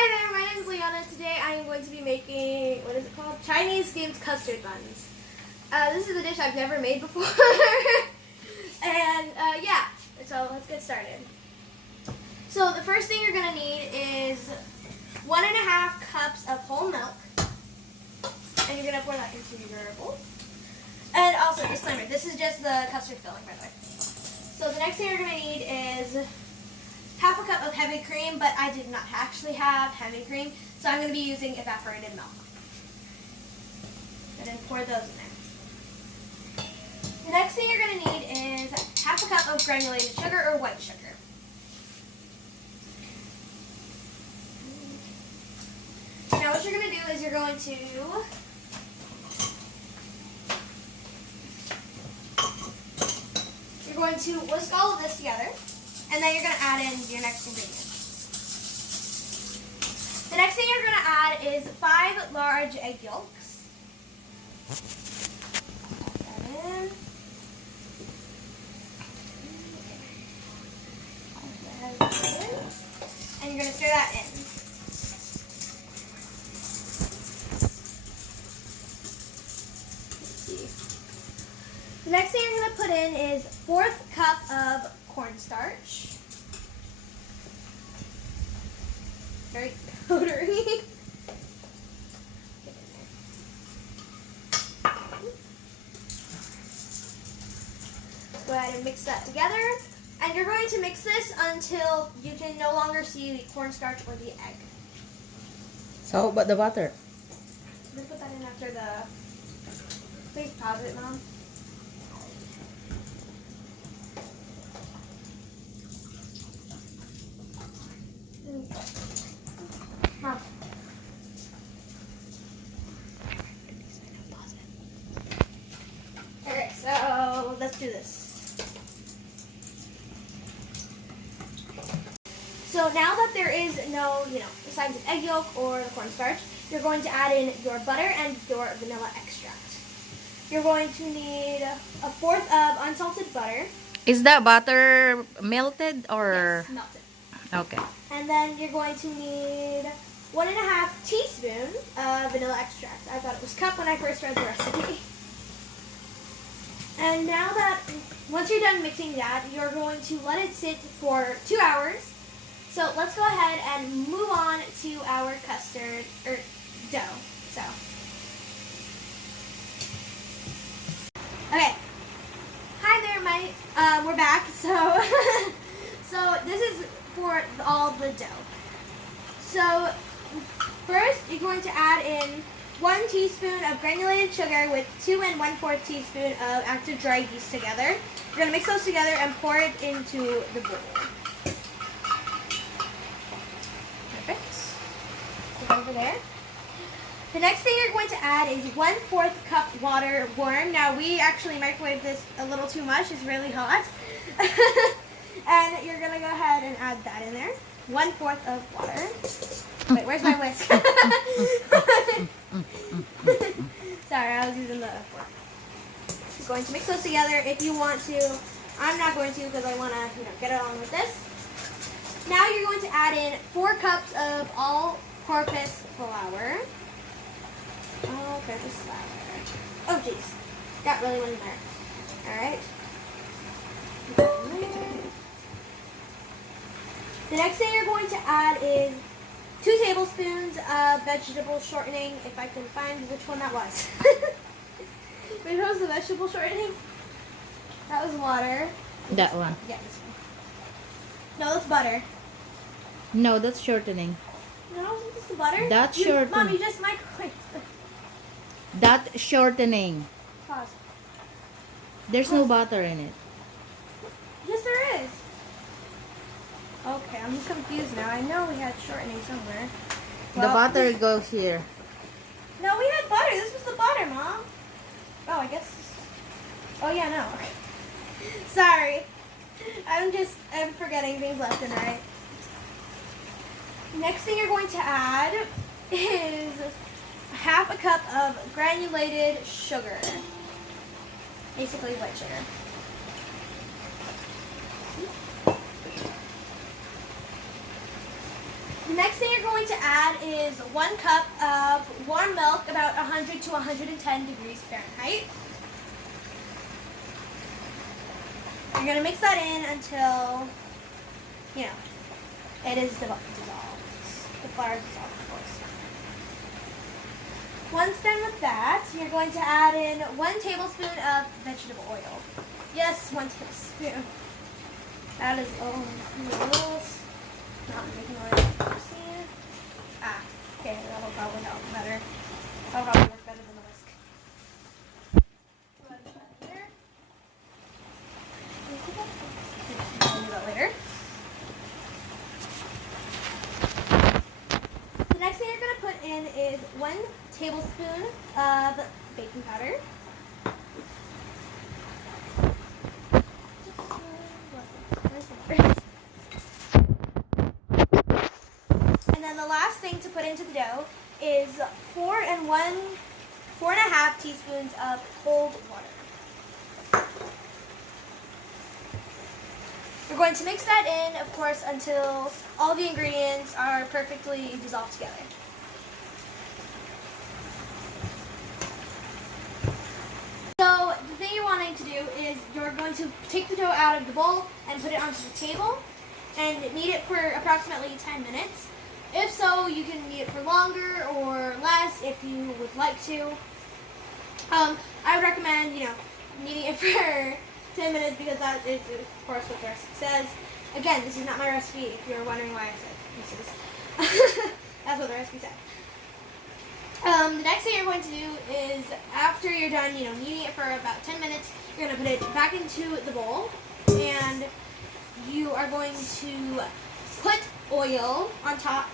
Hi there, my name is Liana. Today I am going to be making, what is it called? Chinese steamed custard buns. This is a dish I've never made before. And yeah, so let's get started. So the first thing you're going to need is 1.5 cups of whole milk. And you're going to pour that into your bowl. And also, disclaimer, this is just the custard filling, by the way. So the next thing you're going to need is 1/2 cup of heavy cream, but I did not actually have heavy cream, so I'm going to be using evaporated milk. And then pour those in there. The next thing you're going to need is 1/2 cup of granulated sugar or white sugar. Now what you're going to do is you're going to whisk all of this together. And then you're going to add in your next ingredient. The next thing you're going to add is 5 large egg yolks. Put that in. And you're going to stir that in. Let's see. The next thing you're going to put in is 1/4 cup of cornstarch. Very powdery. Go ahead and mix that together. And you're going to mix this until you can no longer see the cornstarch or the egg. So, how about the butter? I'm going to put that in after the... Please pause it, Mom. Mom. Okay, so let's do this. So now that there is no, signs of egg yolk or the cornstarch, you're going to add in your butter and your vanilla extract. You're going to need 1/4 of unsalted butter. Is that butter melted or? Yes, melted. Okay. And then you're going to need 1.5 teaspoons of vanilla extract. I thought it was cup when I first read the recipe. And now that, once you're done mixing that, you're going to let it sit for 2 hours. So let's go ahead and move on to our custard, or dough. So, okay. Hi there, we're back. So, this is for all the dough. So first you're going to add in 1 teaspoon of granulated sugar with 2 1/4 teaspoon of active dry yeast together. You're going to mix those together and pour it into the bowl. Perfect. Put it over there. The next thing you're going to add is 1/4 cup water warm. Now we actually microwaved this a little too much. It's really hot. And you're going to go ahead and add that in there. 1/4 of water. Wait, where's my whisk? Sorry, I was using the fork. Just going to mix those together if you want to. I'm not going to because I want to get it on with this. Now you're going to add in 4 cups of all-purpose flour. All-purpose flour. Oh, jeez. That really went in there. All right. The next thing you're going to add is 2 tablespoons of vegetable shortening, if I can find which one that was. Which was the vegetable shortening? That was water. That one. Yeah, this one. No, that's butter. No, that's shortening. No, isn't this the butter? That's shortening. Mom, you just microwaved. That shortening. Pause. There's no butter in it. Yes, there is. Okay, I'm confused now. I know we had shortening somewhere. The butter goes here. No, we had butter. This was the butter, Mom. Oh, I guess. Oh, yeah, no. Okay. Sorry. I'm forgetting things left and right. Next thing you're going to add is 1/2 cup of granulated sugar. Basically white sugar. The next thing you're going to add is 1 cup of warm milk, about 100 to 110 degrees Fahrenheit. You're going to mix that in until, you know, it is dissolved. The flour is dissolved, of course. Once done with that, you're going to add in 1 tablespoon of vegetable oil. Yes, 1 tablespoon. That is noodles. Not making oil. See? Ah, okay, that'll probably help better. That'll probably work better than the whisk. I'll do that later. The next thing you're going to put in is 1 tablespoon of baking powder. And then the last thing to put into the dough is 4.5 teaspoons of cold water. We're going to mix that in, of course, until all the ingredients are perfectly dissolved together. So the thing you're wanting to do is you're going to take the dough out of the bowl and put it onto the table and knead it for approximately 10 minutes. If so, you can knead it for longer or less if you would like to. I would recommend, kneading it for 10 minutes because that is, of course, what the recipe says. Again, this is not my recipe if you're wondering why I said this is. That's what the recipe said. The next thing you're going to do is, after you're done, kneading it for about 10 minutes, you're going to put it back into the bowl, and you are going to put oil on top,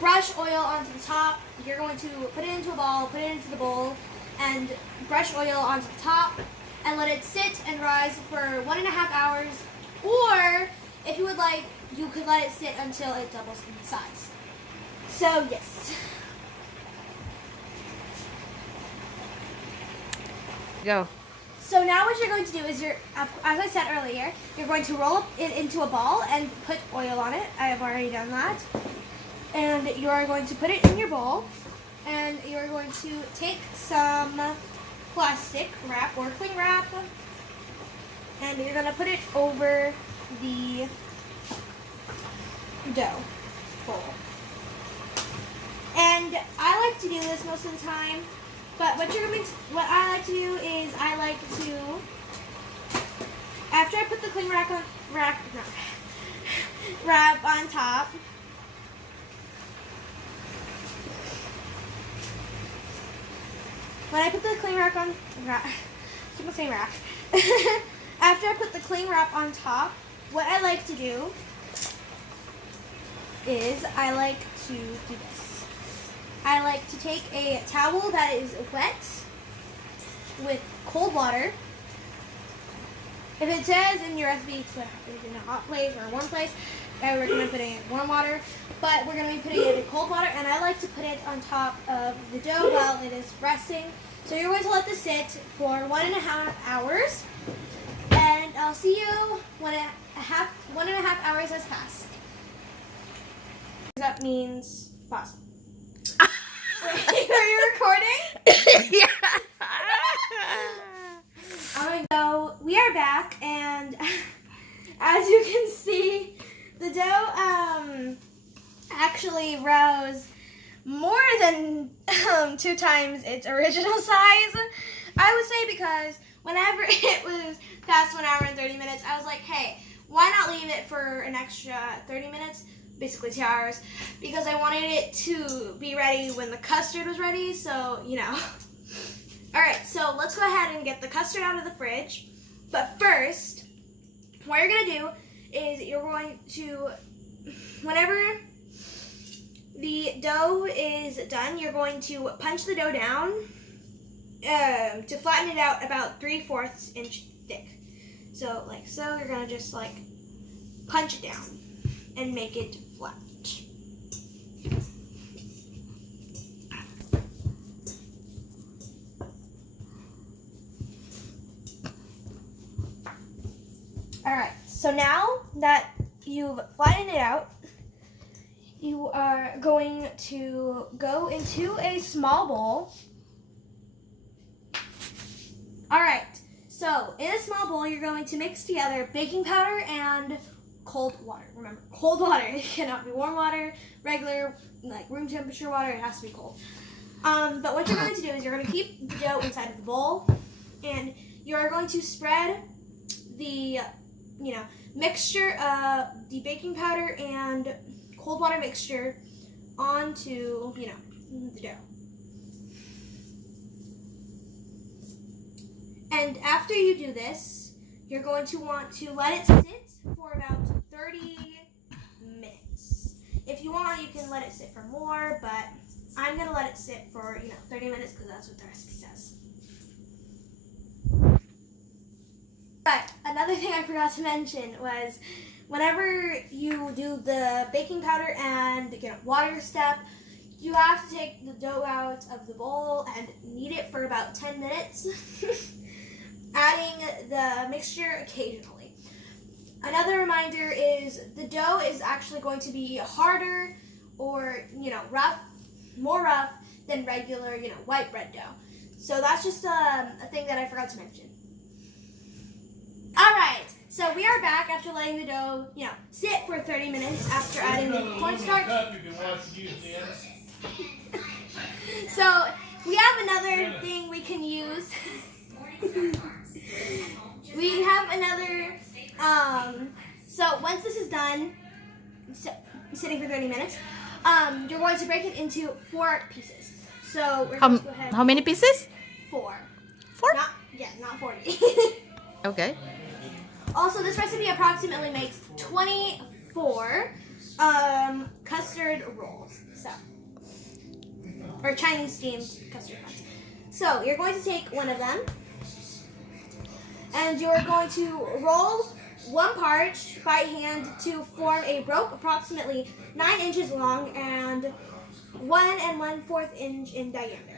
brush oil onto the top. You're going to put it into a ball, put it into the bowl, and brush oil onto the top, and let it sit and rise for 1.5 hours, or if you would like, you could let it sit until it doubles in size. So, yes. Go. So now what you're going to do is as I said earlier, you're going to roll it into a ball and put oil on it. I have already done that. And you are going to put it in your bowl, and you are going to take some plastic wrap or cling wrap, and you're going to put it over the dough bowl. And I like to do this most of the time, but what I like to do is after I put the cling wrap on top, when I put the cling wrap on keep on saying wrap. After I put the cling wrap on top, what I like to do is I like to do this. I like to take a towel that is wet with cold water. If it says in your recipe to put it in a hot place or a warm place, I would recommend putting it in warm water. But we're going to be putting it in cold water, and I like to put it on top of the dough while it is resting. So you're going to let this sit for 1.5 hours, and I'll see you when 1.5 hours has passed. That means pause. Wait, are you recording? Yeah. So we are back, and as you can see, the dough actually rose more than 2 times its original size. I would say because whenever it was past 1 hour and 30 minutes, I was like, hey, why not leave it for an extra 30 minutes? Basically 2 hours, because I wanted it to be ready when the custard was ready, so, Alright, so let's go ahead and get the custard out of the fridge. But first, what you're going to do is you're going to, whenever the dough is done, you're going to punch the dough down to flatten it out about 3/4 inch thick. So, like so, you're going to just, punch it down and make it flat. Alright, so now that you've flattened it out, you are going to go into a small bowl. All right, so in a small bowl, you're going to mix together baking powder and cold water. Remember, cold water. It cannot be warm water, regular, like room temperature water. It has to be cold. But what you're going to do is you're going to keep the dough inside of the bowl, and you're going to spread the, mixture of the baking powder and cold water mixture onto, the dough. And after you do this, you're going to want to let it sit for about 30 minutes. If you want, you can let it sit for more, but I'm going to let it sit for, 30 minutes because that's what the recipe says. But another thing I forgot to mention was whenever you do the baking powder and water step, you have to take the dough out of the bowl and knead it for about 10 minutes, adding the mixture occasionally. Another reminder is the dough is actually going to be harder or, rough, more rough than regular, white bread dough. So that's just a thing that I forgot to mention. All right, so we are back after letting the dough, sit for 30 minutes after adding the cornstarch. So we have another thing we can use. We have another, so once this is done, sitting for 30 minutes, you're going to break it into 4 pieces. So we're going to go ahead. How many pieces? 4. 4? Not 40. Okay. Also, this recipe approximately makes 24 custard rolls. So, or Chinese steamed custard buns. So you're going to take one of them, and you're going to roll one part by hand to form a rope approximately 9 inches long and 1 1/4 inch in diameter.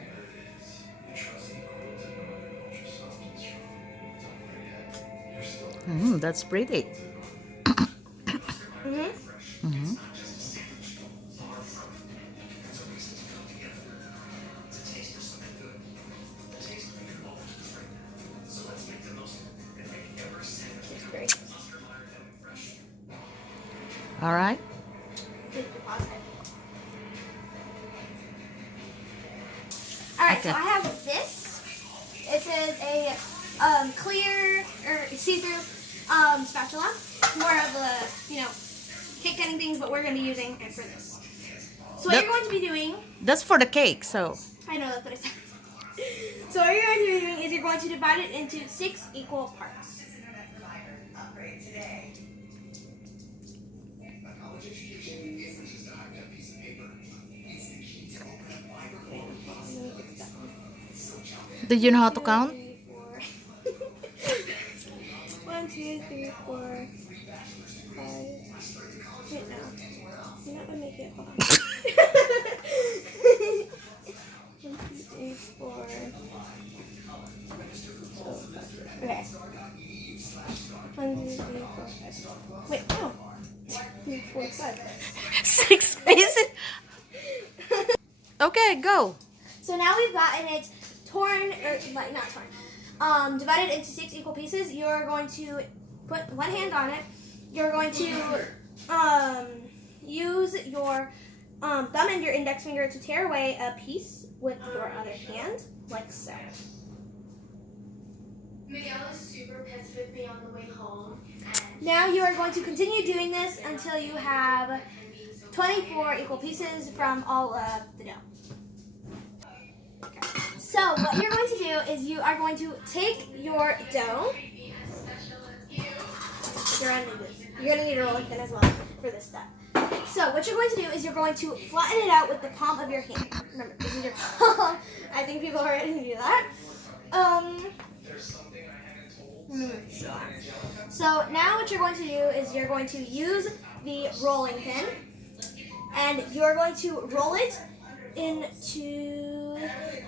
That's pretty. All right. Alright, Okay. so I have this. It is a clear or see-through spatula. More of a, cake cutting things, but we're going to be using it for this. So what you're going to be doing... That's for the cake, so... I know, that's what I said. So what you're going to be doing is you're going to divide it into 6 equal parts. Do you know how to count? 1, 2, 3, 4, 5. Wait, no. You're not going to make it. Hold on. 1, 2, 3, 4. Okay. 1, 2, 3, 4, 5. Wait, no. 3, 4, 5. 6 pieces? Okay, go. So now we've gotten it torn, or like not torn, divided into 6 equal pieces. You're going to put one hand on it. You're going to use your thumb and your index finger to tear away a piece with your other hand, like so. Miguel is super pissed with me on the way home. Now you are going to continue doing this until you have 24 equal pieces from all of the dough. Okay. So what you're going to do is you are going to take your dough. You're going to need a rolling pin as well for this step. So what you're going to do is you're going to flatten it out with the palm of your hand. Remember, this is your palm. I think people are ready to do that. So now what you're going to do is you're going to use the rolling pin, and you're going to roll it into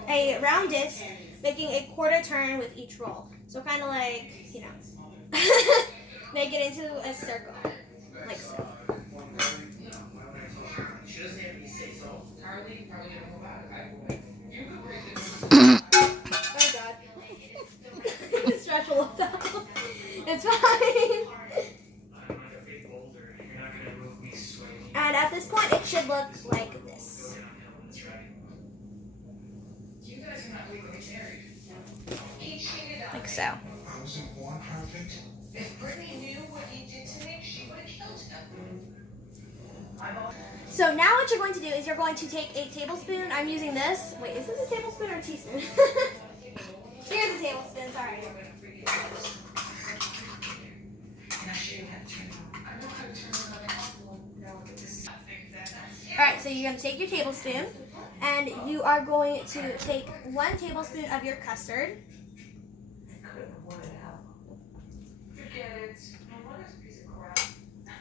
a round disc, making a quarter turn with each roll. So kind of like, make it into a circle, like so. at this point, it should look like this. Like so. I wasn't born perfect. If Brittany knew what he did to Nick, she would have killed him. So now what you're going to do is you're going to take a tablespoon. I'm using this. Wait, is this a tablespoon or a teaspoon? Here's a tablespoon, sorry. Alright, so you're going to take your tablespoon and you are going to take 1 tablespoon of your custard.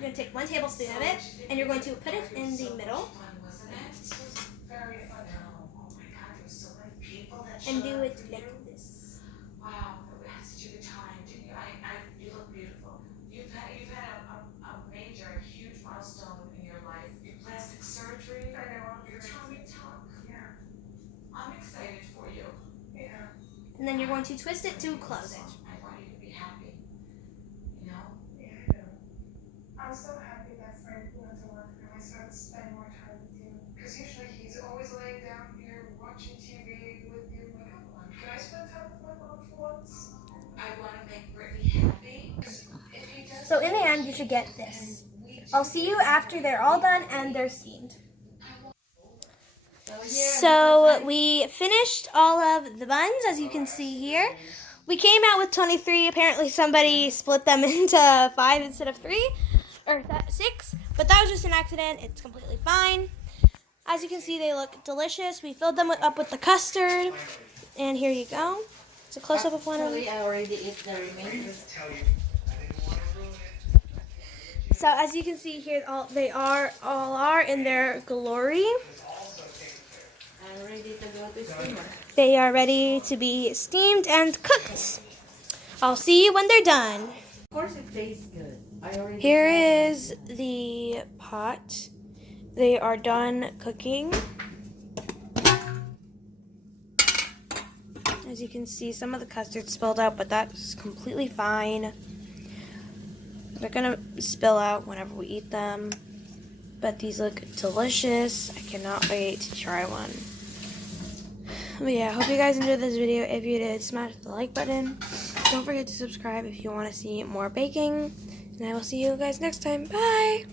You're going to take 1 tablespoon of it and you're going to put it in the middle and do it like this. Wow, we had such a good time, didn't you? You look beautiful. You've had a major, huge milestone in your life. Your plastic surgery. I know. Your tummy tuck. Yeah. I'm excited for you. Yeah. And then you're going to twist it to close it. I want you to be happy. You know? Yeah, I know. I was so happy that Frank went to work and I started spending more time with you. Because usually he's always laying down here watching TV with you. Like, come on, can I spend time with my mom for once? I want to make Brittany happy. If he does, So in the end, you should get this. I'll see you after they're all done and they're steamed. So we finished all of the buns, as you can see here. We came out with 23. Apparently somebody split them into 5 instead of 3, or 6. But that was just an accident. It's completely fine. As you can see, they look delicious. We filled them up with the custard. And here you go. It's a close-up of one of them. Actually, I already ate the remaining. Tell you, I didn't want to ruin it. So as you can see here, they all are in their glory. I'm ready to go to steamer. They are ready to be steamed and cooked. I'll see you when they're done. Of course it tastes good. I already Here is the pot. They are done cooking. As you can see, some of the custard spilled out, but that's completely fine. They're gonna spill out whenever we eat them. But these look delicious. I cannot wait to try one. But yeah, I hope you guys enjoyed this video. If you did, smash the like button. Don't forget to subscribe if you want to see more baking. And I will see you guys next time. Bye!